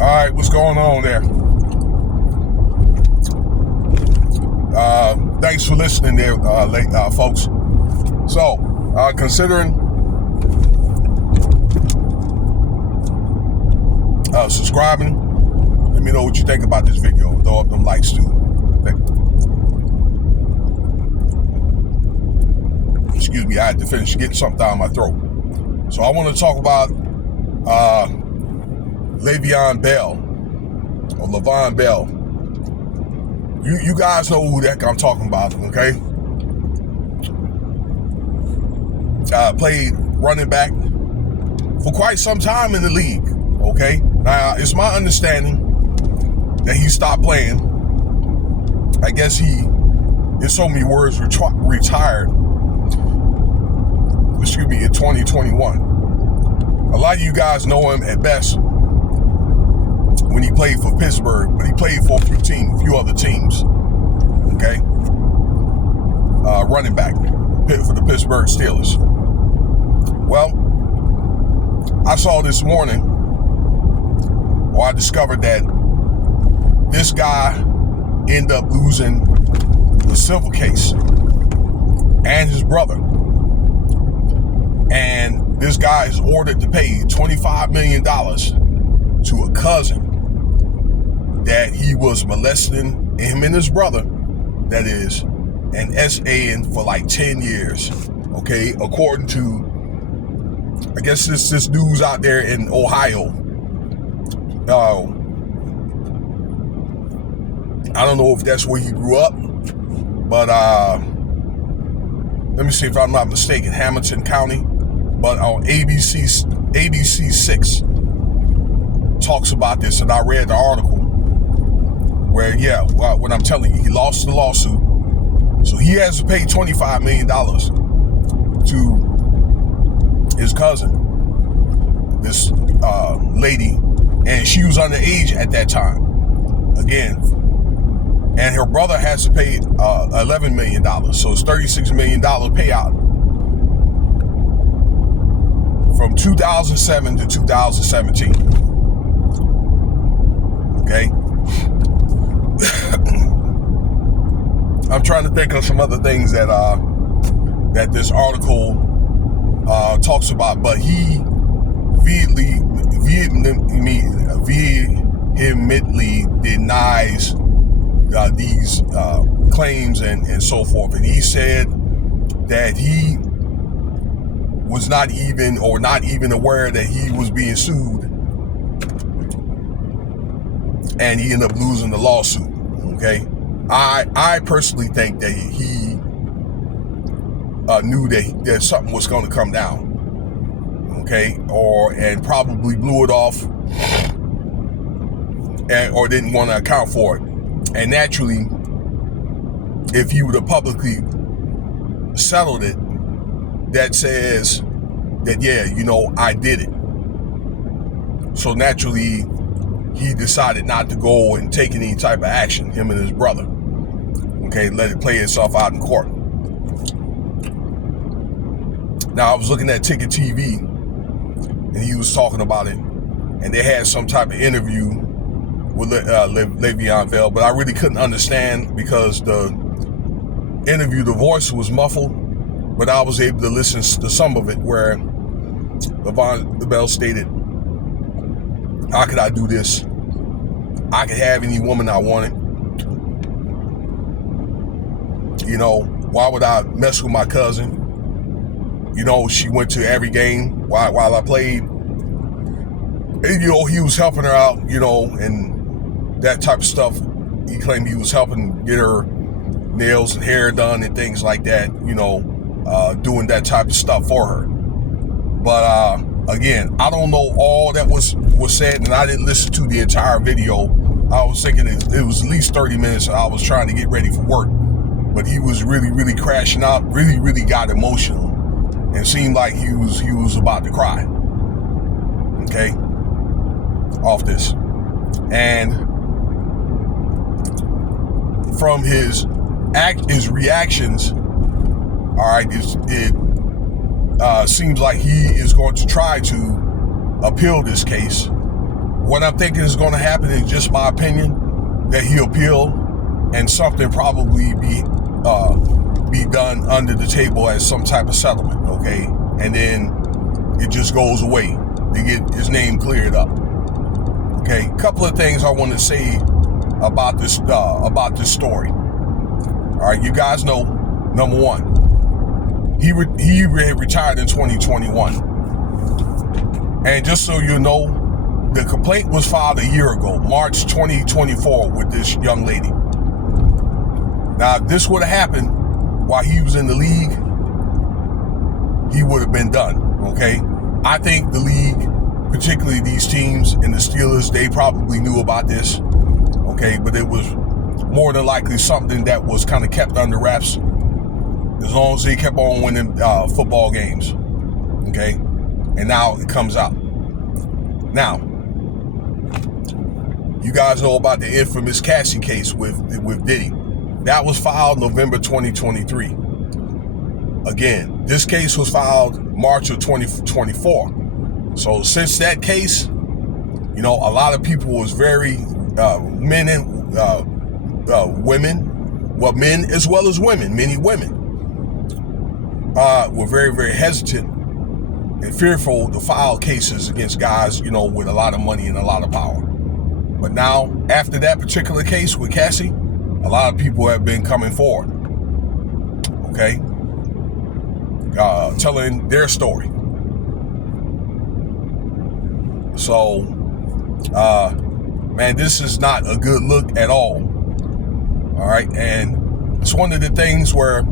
Alright, what's going on there? Thanks for listening there, folks. So, considering subscribing, let me know what you think about this video. Throw up them likes too. Excuse me, I had to finish getting something down my throat. So I want to talk about Laveon Bell, or Laveon Bell. You guys know who the heck I'm talking about, okay? Played running back for quite some time in the league, okay? Now, it's my understanding that he stopped playing. I guess he, in so many words, retired, in 2021. A lot of you guys know him at best when he played for Pittsburgh, but he played for a few other teams, okay? Running back for the Pittsburgh Steelers. Well, I saw this morning, or I discovered that this guy ended up losing the civil case, and his brother. And this guy is ordered to pay $25 million to a cousin that he was molesting him and his brother, that is, and SAing for like 10 years, okay? According to, I guess this dude's out there in Ohio. I don't know if that's where he grew up, but let me see if I'm not mistaken, Hamilton County. But on ABC 6 talks about this, and I read the article where, what I'm telling you, he lost the lawsuit. So he has to pay $25 million to his cousin, this lady, and she was underage at that time, again. And her brother has to pay $11 million, so it's $36 million payout from 2007 to 2017. Okay? I'm trying to think of some other things that that this article talks about, but he vehemently denies these claims and so forth. And he said that he was not even aware that he was being sued, and he ended up losing the lawsuit. Okay, I personally think that he knew that something was going to come down. Okay, and probably blew it off, or didn't want to account for it. And naturally, if he would have publicly settled it, that says that, I did it. So naturally, he decided not to go and take any type of action, him and his brother. Okay, let it play itself out in court. Now, I was looking at Ticket TV, and he was talking about it, and they had some type of interview with Laveon Bell, but I really couldn't understand because the interview, the voice was muffled, but I was able to listen to some of it where Laveon Bell stated, "How could I do this? I could have any woman I wanted. Why would I mess with my cousin? She went to every game while I played. And, he was helping her out, and that type of stuff. He claimed he was helping get her nails and hair done and things like that, doing that type of stuff for her. But again, I don't know all that was said, and I didn't listen to the entire video. I was thinking it was at least 30 minutes, and I was trying to get ready for work. But he was really, really crashing out, really, really got emotional, and seemed like he was about to cry. Okay, off this. And from his reactions, all right, it seems like he is going to try to appeal this case What I'm thinking is going to happen is just my opinion, that he'll appeal and something probably be done under the table as some type of settlement, okay? And then it just goes away to get his name cleared up. Okay, a couple of things I want to say about this story. All right, you guys know, number one, he retired in 2021, and just so you know, the complaint was filed a year ago, March 2024, with this young lady. Now, if this would have happened while he was in the league, he would have been done. Okay, I think the league, particularly these teams and the Steelers, they probably knew about this, okay, but it was more than likely something that was kind of kept under wraps as long as they kept on winning football games, okay, and now it comes out. Now, you guys know about the infamous Cassie case with Diddy. That was filed November 2023. Again, this case was filed March of 2024. So since that case, you know, a lot of people was very, men and women, well, men as well as women, many women, were very, very hesitant and fearful to file cases against guys, you know, with a lot of money and a lot of power. But now, after that particular case with Cassie, a lot of people have been coming forward, okay, telling their story. So, man, this is not a good look at all. All right, and it's one of the things where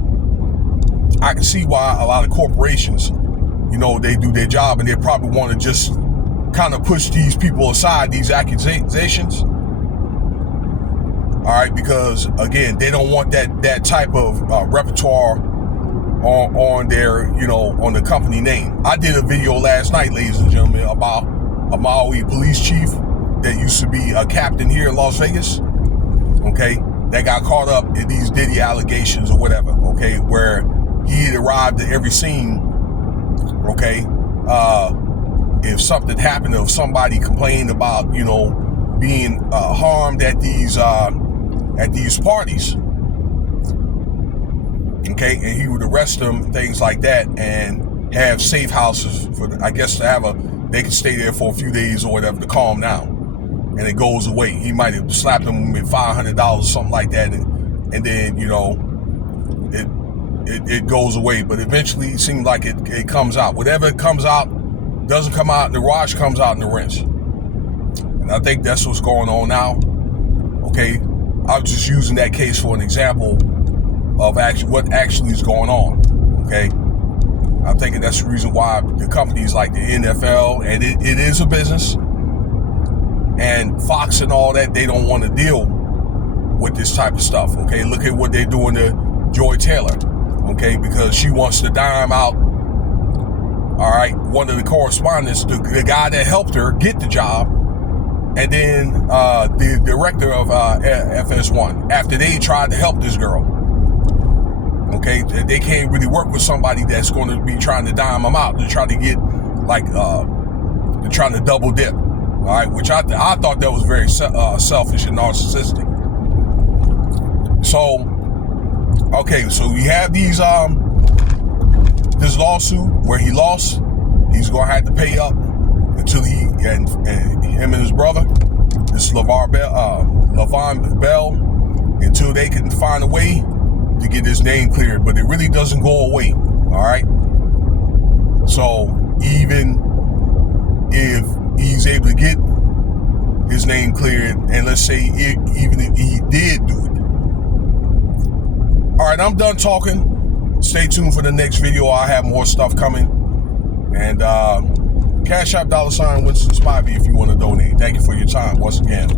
I can see why a lot of corporations, you know, they do their job and they probably want to just kind of push these people aside, these accusations. All right, because again, they don't want that type of repertoire on their, you know, on the company name. I did a video last night, ladies and gentlemen, about a Maui police chief that used to be a captain here in Las Vegas, okay, that got caught up in these Diddy allegations or whatever, okay, where he had arrived at every scene, okay, if something happened, or if somebody complained about, you know, being harmed at these parties, okay, and he would arrest them, things like that, and have safe houses for, I guess, to have they can stay there for a few days or whatever to calm down, and it goes away. He might have slapped them with $500 or something like that, and then, you know, it goes away. But eventually, it seems like it comes out. Whatever comes out doesn't come out in the wash, comes out in the rinse. And I think that's what's going on now. Okay, I was just using that case for an example of what actually is going on. Okay. I'm thinking that's the reason why the companies like the NFL, and it is a business, and Fox and all that, they don't want to deal with this type of stuff, okay? Look at what they're doing to Joy Taylor, okay? Because she wants to dime out, all right, one of the correspondents, the guy that helped her get the job, and then the director of FS1, after they tried to help this girl. Okay, they can't really work with somebody that's going to be trying to dime them out, to try to get, like, they're trying to double dip, all right, which I thought that was very selfish and narcissistic. So, okay, so we have these, this lawsuit where he lost. He's going to have to pay up until him and his brother, this Laveon Bell, until they can find a way to get his name cleared, but it really doesn't go away, all right? So even if he's able to get his name cleared, and let's say even if he did do it. All right, I'm done talking. Stay tuned for the next video. I'll have more stuff coming. And Cash App $Winston Spivey if you want to donate. Thank you for your time once again.